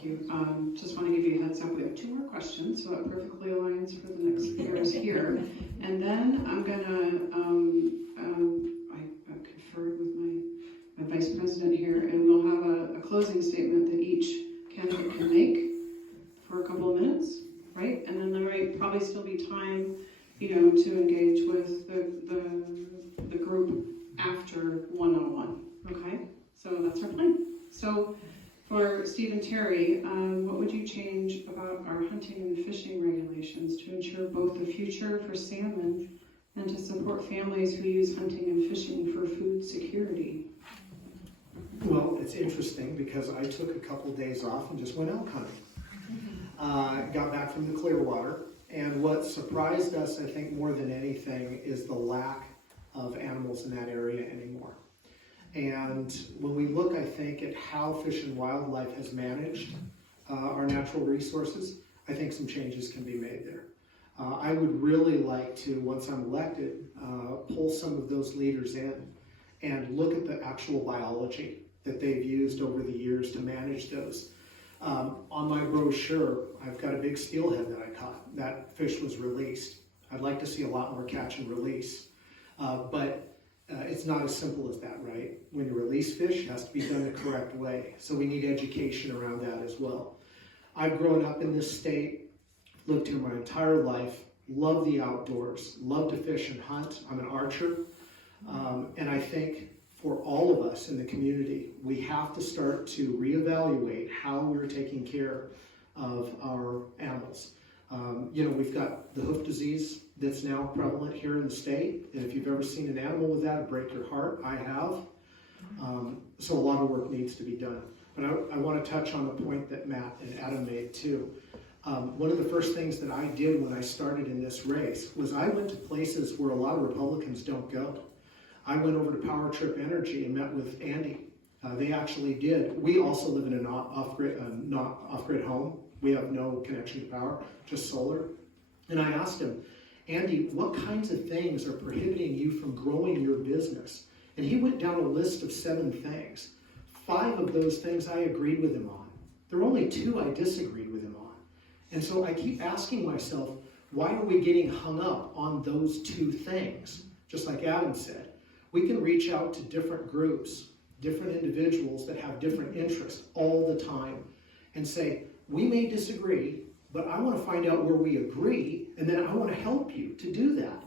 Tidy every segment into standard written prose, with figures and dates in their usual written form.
Thank you. Just want to give you a heads up. We have 2 more questions, so that perfectly aligns for the next speakers here. And then I'm gonna, I conferred with my vice president here, and we'll have a closing statement that each candidate can make for a couple of minutes, right? And then there might probably still be time, to engage with the group after one-on-one. Okay, so that's our plan. So for Steve and Terry, what would you change about our hunting and fishing regulations to ensure both the future for salmon and to support families who use hunting and fishing for food security? Well, it's interesting because I took a couple days off and just went elk hunting. Got back from the Clearwater, and what surprised us, I think, more than anything is the lack of animals in that area anymore. And when we look, I think, at how Fish and Wildlife has managed our natural resources, I think some changes can be made there. I would really like to, once I'm elected, pull some of those leaders in and look at the actual biology that they've used over the years to manage those. On my brochure, I've got a big steelhead that I caught. That fish was released. I'd like to see a lot more catch and release. But it's not as simple as that, right? When you release fish, it has to be done the correct way. So we need education around that as well. I've grown up in this state, lived here my entire life, love the outdoors, love to fish and hunt. I'm an archer. And I think for all of us in the community, we have to start to reevaluate how we're taking care of our animals. We've got the hoof disease that's now prevalent here in the state. And if you've ever seen an animal with that, it'd break your heart. I have. So a lot of work needs to be done. But I want to touch on the point that Matt and Adam made too. One of the first things that I did when I started in this race was I went to places where a lot of Republicans don't go. I went over to Power Trip Energy and met with Andy. They actually did. We also live in an off-grid home. We have no connection to power, just solar. And I asked him, Andy, what kinds of things are prohibiting you from growing your business? And he went down a list of 7 things. 5 of those things I agreed with him on. There were only 2 I disagreed with him on. And so I keep asking myself, why are we getting hung up on those 2 things? Just like Adam said, we can reach out to different groups, different individuals that have different interests all the time and say, we may disagree, but I want to find out where we agree, and then I want to help you to do that.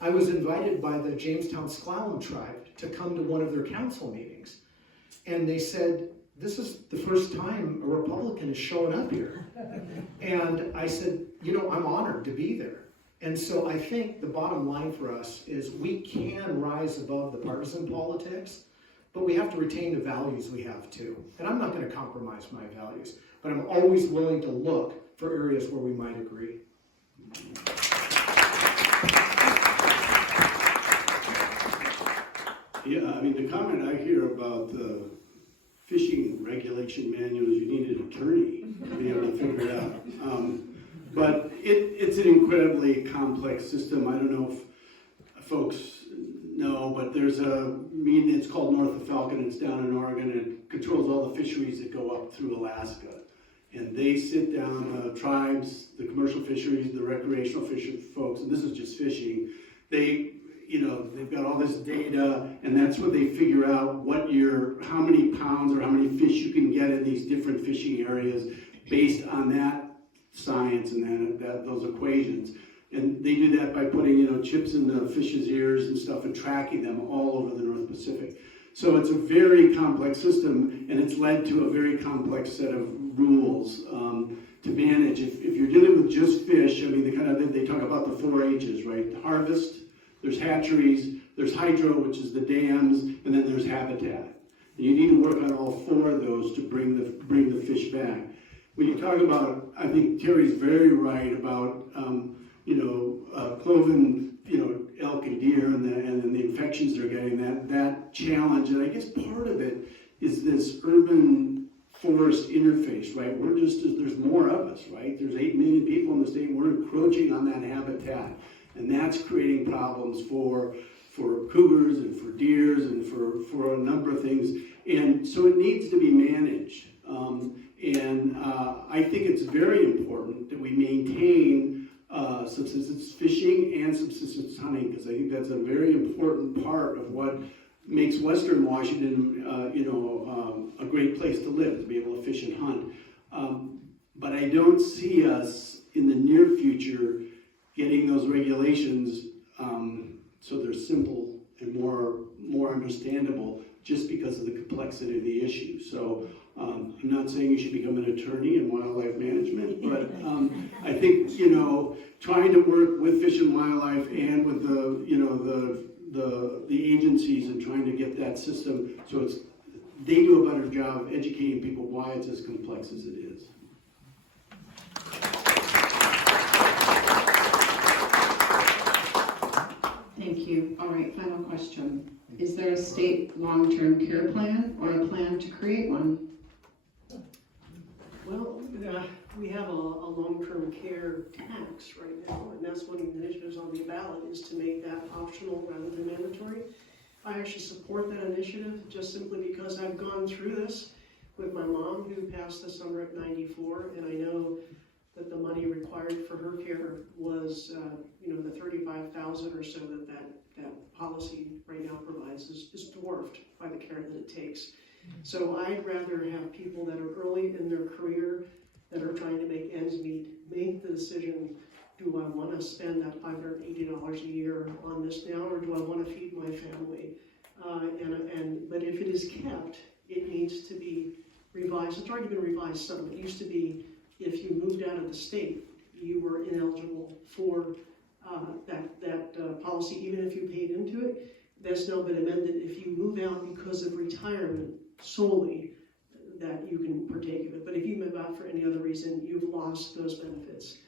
I was invited by the Jamestown Sklallam tribe to come to one of their council meetings, and they said, this is the first time a Republican is showing up here. And I said, I'm honored to be there. And so I think the bottom line for us is we can rise above the partisan politics, but we have to retain the values we have too. And I'm not going to compromise my values, but I'm always willing to look for areas where we might agree. Yeah, the comment I hear about the fishing regulation manual is you need an attorney to be able to figure it out. But it's an incredibly complex system. I don't know if folks know, but there's a meeting, it's called North of Falcon, it's down in Oregon, and it controls all the fisheries that go up through Alaska. And they sit down, the tribes, the commercial fisheries, the recreational fishing folks, and this is just fishing, they've got all this data, and that's where they figure out how many pounds or how many fish you can get in these different fishing areas based on that science and those equations. And they do that by putting, chips in the fish's ears and stuff and tracking them all over the North Pacific. So it's a very complex system, and it's led to a very complex set of rules to manage. If you're dealing with just fish, they talk about the 4 H's, right? Harvest, there's hatcheries, there's hydro, which is the dams, and then there's habitat. And you need to work on all 4 of those to bring the fish back. When you talk about, I think Terry's very right about cloven, elk and deer and the infections they're getting, that challenge. And I guess part of it is this urban forest interface, right? There's more of us, right? There's 8 million people in the state, and we're encroaching on that habitat. And that's creating problems for cougars and for deers and for a number of things. And so it needs to be managed. And I think it's very important that we maintain subsistence fishing and subsistence hunting, because I think that's a very important part of what makes Western Washington, a great place to live, to be able to fish and hunt. But I don't see us in the near future getting those regulations so they're simple and more understandable, just because of the complexity of the issue. So I'm not saying you should become an attorney in wildlife management, but I think, trying to work with Fish and Wildlife and with the agencies and trying to get that system so they do a better job of educating people why it's as complex as it is. Thank you. All right, final question. Is there a state long-term care plan or a plan to create one? Well, we have a long-term care tax right now, and that's one of the initiatives on the ballot, is to make that optional rather than mandatory. I actually support that initiative just simply because I've gone through this with my mom, who passed this summer at 94, and I know that the money required for her care was, the $35,000 or so that policy right now provides is dwarfed by the care that it takes. So I'd rather have people that are early in their career, that are trying to make ends meet, make the decision, do I want to spend that $580 a year on this now, or do I want to feed my family? But if it is kept, it needs to be revised. It's already been revised some. It used to be, if you moved out of the state, you were ineligible for that policy, even if you paid into it. That's now been amended. If you move out because of retirement solely, that you can partake of it. But if you move out for any other reason, you've lost those benefits.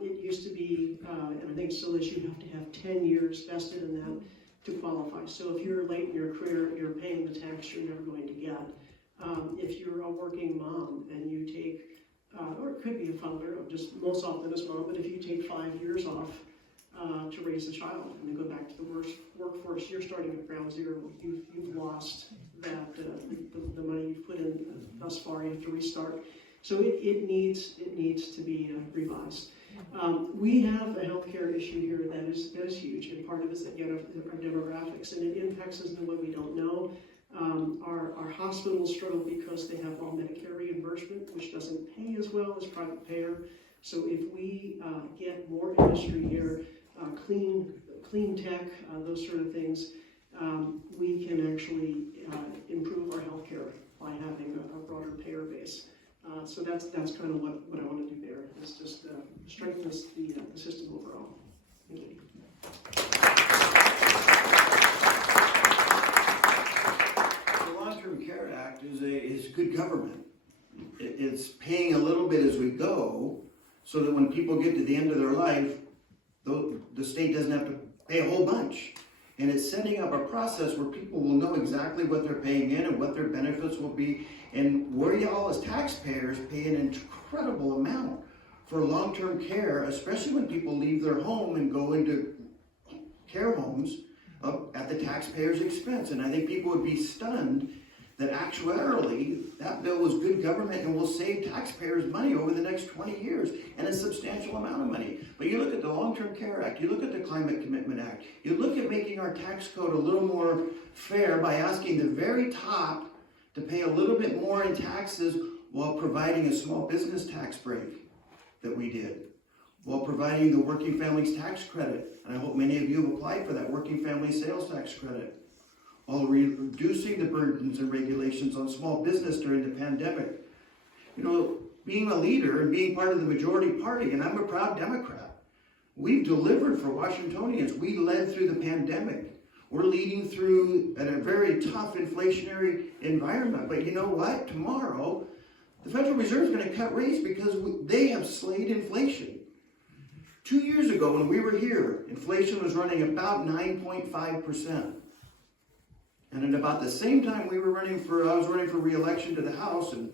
It used to be, and I think still is, you have to have 10 years vested in that to qualify. So if you're late in your career, you're paying the tax you're never going to get. If you're a working mom and you take, or it could be a father, just most often as mom, but if you take 5 years off to raise a child and then go back to the workforce, you're starting at ground zero. You've lost that the money you've put in thus far. You have to restart. So it needs to be revised. We have a healthcare issue here that is huge, and part of it is again our demographics, and it impacts us in a way we don't know. Our hospitals struggle because they have all Medicare reimbursement, which doesn't pay as well as private payer. So if we get more industry here, clean tech, those sort of things, we can actually improve our healthcare by having a broader payer base. So that's kind of what I want to do there, is just strengthen the system overall. Thank you. The Long-Term Care Act is good government. It's paying a little bit as we go, so that when people get to the end of their life, the state doesn't have to pay a whole bunch. And it's setting up a process where people will know exactly what they're paying in and what their benefits will be, and where y'all as taxpayers pay an incredible amount for long-term care, especially when people leave their home and go into care homes at the taxpayer's expense. And I think people would be stunned that actuarially that bill was good government and will save taxpayers money over the next 20 years, and a substantial amount of money. But you look at the Long-Term Care Act, you look at the Climate Commitment Act, you look at making our tax code a little more fair by asking the very top to pay a little bit more in taxes while providing a small business tax break that we did, while providing the working families tax credit, and I hope many of you have applied for that working family sales tax credit, while reducing the burdens and regulations on small business during the pandemic. Being a leader and being part of the majority party, and I'm a proud Democrat, we've delivered for Washingtonians. We led through the pandemic. We're leading through at a very tough inflationary environment. But you know what? Tomorrow, the Federal Reserve is going to cut rates because they have slayed inflation. 2 years ago when we were here, inflation was running about 9.5%. And at about the same time I was running for re-election to the House, and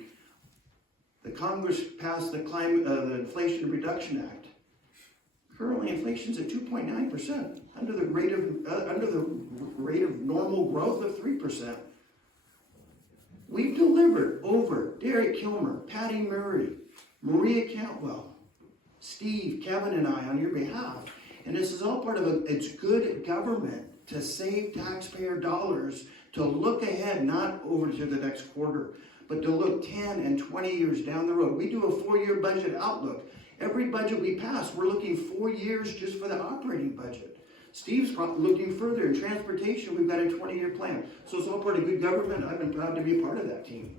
the Congress passed the Inflation Reduction Act. Currently, inflation's at 2.9%, under the rate of normal growth of 3%. We've delivered delivered over Derek Kilmer, Patty Murray, Maria Cantwell, Steve, Kevin, and I on your behalf. And this is all part of it's good government to save taxpayer dollars, to look ahead, not over to the next quarter, but to look 10 and 20 years down the road. We do a 4-year budget outlook. Every budget we pass, we're looking 4 years just for the operating budget. Steve's looking further. In transportation, we've got a 20-year plan. So it's all part of good government. I've been proud to be a part of that team.